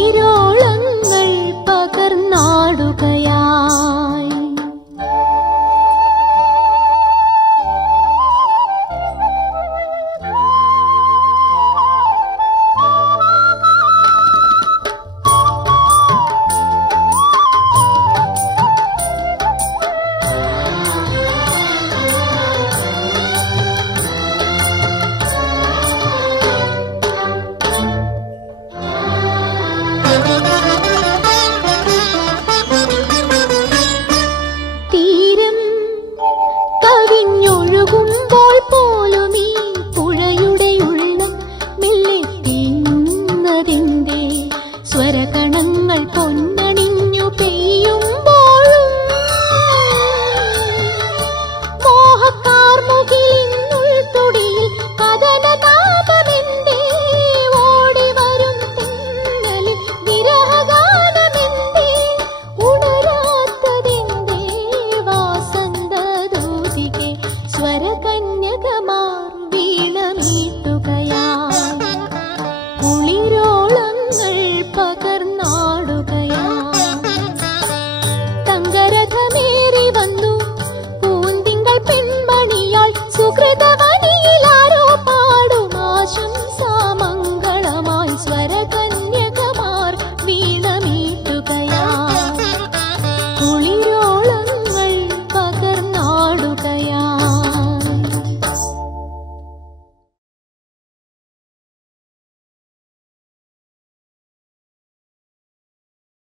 നീരോളം വരക